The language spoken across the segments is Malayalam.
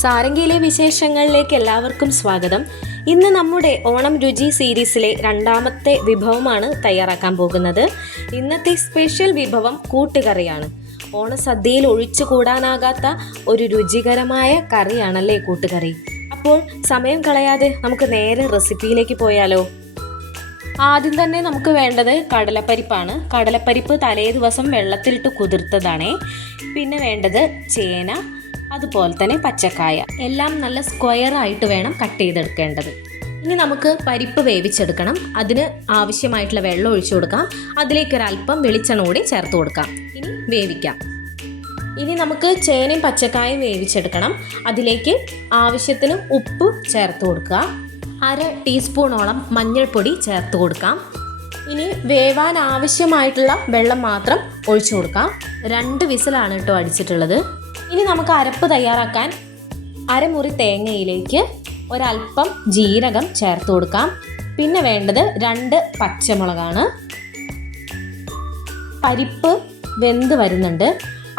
സാരംഗിയിലെ വിശേഷങ്ങളിലേക്ക് എല്ലാവർക്കും സ്വാഗതം. ഇന്ന് നമ്മുടെ ഓണം രുചി സീരീസിലെ രണ്ടാമത്തെ വിഭവമാണ് തയ്യാറാക്കാൻ പോകുന്നത്. ഇന്നത്തെ സ്പെഷ്യൽ വിഭവം കൂട്ടുകറിയാണ്. ഓണസദ്യയിൽ ഒഴിച്ചു കൂടാനാകാത്ത ഒരു രുചികരമായ കറിയാണല്ലേ കൂട്ടുകറി. അപ്പോൾ സമയം കളയാതെ നമുക്ക് നേരെ റെസിപ്പിയിലേക്ക് പോയാലോ. ആദ്യം തന്നെ നമുക്ക് വേണ്ടത് കടലപ്പരിപ്പാണ്. കടലപ്പരിപ്പ് തലേ ദിവസം വെള്ളത്തിലിട്ട് കുതിർത്തതാണേ. പിന്നെ വേണ്ടത് ചേന, അതുപോലെ തന്നെ പച്ചക്കായ. എല്ലാം നല്ല സ്ക്വയർ ആയിട്ട് വേണം കട്ട് ചെയ്തെടുക്കേണ്ടത്. ഇനി നമുക്ക് പരിപ്പ് വേവിച്ചെടുക്കണം. അതിന് ആവശ്യമായിട്ടുള്ള വെള്ളം ഒഴിച്ചു കൊടുക്കാം. അതിലേക്കൊരല്പം വെളിച്ചെണ്ണ കൂടി ചേർത്ത് കൊടുക്കാം. ഇനി വേവിക്കാം. ഇനി നമുക്ക് ചേനയും പച്ചക്കായും വേവിച്ചെടുക്കണം. അതിലേക്ക് ആവശ്യത്തിന് ഉപ്പ് ചേർത്ത് കൊടുക്കുക. 1/2 ടീസ്പൂണോളം മഞ്ഞൾപ്പൊടി ചേർത്ത് കൊടുക്കാം. ഇനി വേവാൻ ആവശ്യമായിട്ടുള്ള വെള്ളം മാത്രം ഒഴിച്ചു കൊടുക്കാം. 2 വിസിലാണ് കേട്ടോ അടിച്ചിട്ടുള്ളത്. ഇനി നമുക്ക് അരപ്പ് തയ്യാറാക്കാൻ 1/2 മുറി തേങ്ങയിലേക്ക് ഒരല്പം ജീരകം ചേർത്ത് കൊടുക്കാം. പിന്നെ വേണ്ടത് 2 പച്ചമുളകാണ്. പരിപ്പ് വെന്ത് വരുന്നുണ്ട്.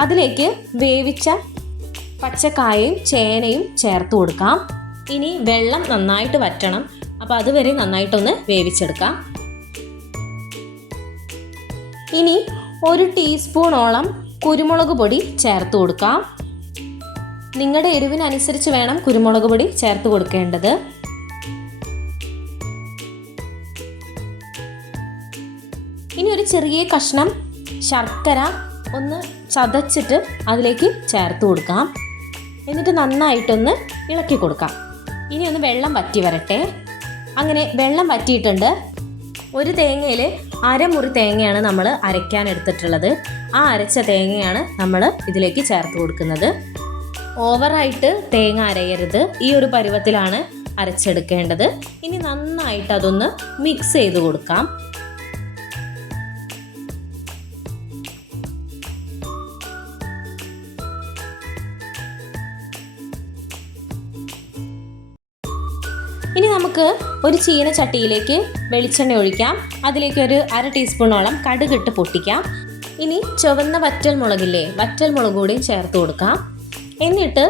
അതിലേക്ക് വേവിച്ച പച്ചക്കായയും ചേനയും ചേർത്ത് കൊടുക്കാം. ഇനി വെള്ളം നന്നായിട്ട് വറ്റണം. അപ്പോൾ അതുവരെ നന്നായിട്ടൊന്ന് വേവിച്ചെടുക്കാം. ഇനി 1 ടീസ്പൂണോളം കുരുമുളക് പൊടി ചേർത്ത് കൊടുക്കാം. നിങ്ങളുടെ എരിവിനനുസരിച്ച് വേണം കുരുമുളക് പൊടി ചേർത്ത് കൊടുക്കേണ്ടത്. ഇനി ഒരു ചെറിയ കഷ്ണം ശർക്കര ഒന്ന് ചതച്ചിട്ട് അതിലേക്ക് ചേർത്ത് കൊടുക്കാം. എന്നിട്ട് നന്നായിട്ടൊന്ന് ഇളക്കി കൊടുക്കാം. ഇനി ഒന്ന് വെള്ളം വറ്റി വരട്ടെ. അങ്ങനെ വെള്ളം വറ്റിയിട്ടുണ്ട്. ഒരു തേങ്ങയിൽ 1/2 മുറി തേങ്ങയാണ് നമ്മൾ അരയ്ക്കാൻ എടുത്തിട്ടുള്ളത്. ആ അരച്ച തേങ്ങയാണ് നമ്മൾ ഇതിലേക്ക് ചേർത്ത് കൊടുക്കുന്നത്. ഓവറായിട്ട് തേങ്ങ അരയരുത്. ഈ ഒരു പരുവത്തിലാണ് അരച്ചെടുക്കേണ്ടത്. ഇനി നന്നായിട്ട് അതൊന്ന് മിക്സ് ചെയ്ത് കൊടുക്കാം. ഇനി നമുക്ക് ഒരു ചീനച്ചട്ടിയിലേക്ക് വെളിച്ചെണ്ണ ഒഴിക്കാം. അതിലേക്ക് ഒരു 1/2 ടീസ്പൂണോളം കടുകിട്ട് പൊട്ടിക്കാം. ഇനി ചുവന്ന വറ്റൽമുളകില്ലേ, വറ്റൽമുളക് കൂടിയും ചേർത്ത് കൊടുക്കാം. എന്നിട്ട്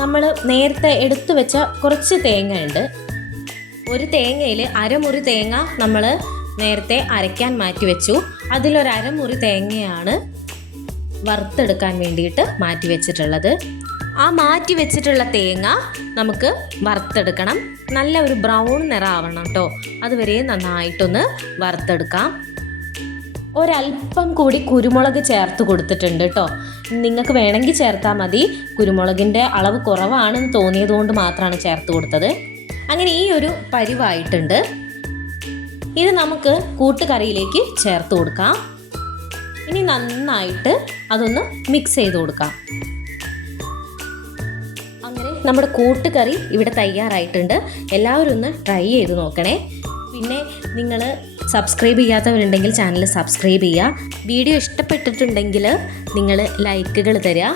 നമ്മൾ നേരത്തെ എടുത്തു വെച്ച കുറച്ച് തേങ്ങ ഉണ്ട്. ഒരു തേങ്ങയിൽ 1/2 മുറി തേങ്ങ നമ്മൾ നേരത്തെ അരയ്ക്കാൻ മാറ്റി വെച്ചു. അതിലൊരു 1/2 മുറി തേങ്ങയാണ് വറുത്തെടുക്കാൻ വേണ്ടിയിട്ട് മാറ്റി വെച്ചിട്ടുള്ളത്. ആ മാറ്റി വെച്ചിട്ടുള്ള തേങ്ങ നമുക്ക് വറുത്തെടുക്കണം. നല്ല ഒരു ബ്രൗൺ നിറമാവണം കേട്ടോ. അതുവരെ നന്നായിട്ടൊന്ന് വറുത്തെടുക്കാം. ഒരല്പം കൂടി കുരുമുളക് ചേർത്ത് കൊടുത്തിട്ടുണ്ട് കേട്ടോ. നിങ്ങൾക്ക് വേണമെങ്കിൽ ചേർത്താൽ മതി. കുരുമുളകിൻ്റെ അളവ് കുറവാണെന്ന് തോന്നിയത് കൊണ്ട് മാത്രമാണ് ചേർത്ത് കൊടുത്തത്. അങ്ങനെ ഈ ഒരു പരിവായിട്ടുണ്ട്. ഇത് നമുക്ക് കൂട്ടുകറിയിലേക്ക് ചേർത്ത് കൊടുക്കാം. ഇനി നന്നായിട്ട് അതൊന്ന് മിക്സ് ചെയ്ത് കൊടുക്കാം. അങ്ങനെ നമ്മുടെ കൂട്ടുകറി ഇവിടെ തയ്യാറായിട്ടുണ്ട്. എല്ലാവരും ഒന്ന് ട്രൈ ചെയ്ത് നോക്കണേ. പിന്നെ നിങ്ങൾ സബ്സ്ക്രൈബ് ചെയ്യാത്തവരുണ്ടെങ്കിൽ ചാനൽ സബ്സ്ക്രൈബ് ചെയ്യുക. വീഡിയോ ഇഷ്ടപ്പെട്ടിട്ടുണ്ടെങ്കിൽ നിങ്ങൾ ലൈക്കുകൾ തരിക.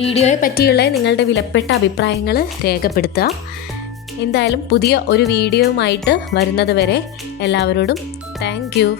വീഡിയോയെ പറ്റിയുള്ള നിങ്ങളുടെ വിലപ്പെട്ട അഭിപ്രായങ്ങൾ രേഖപ്പെടുത്തുക. എന്തായാലും പുതിയ ഒരു വീഡിയോയുമായിട്ട് വരുന്നത് വരെ എല്ലാവരോടും താങ്ക് യു.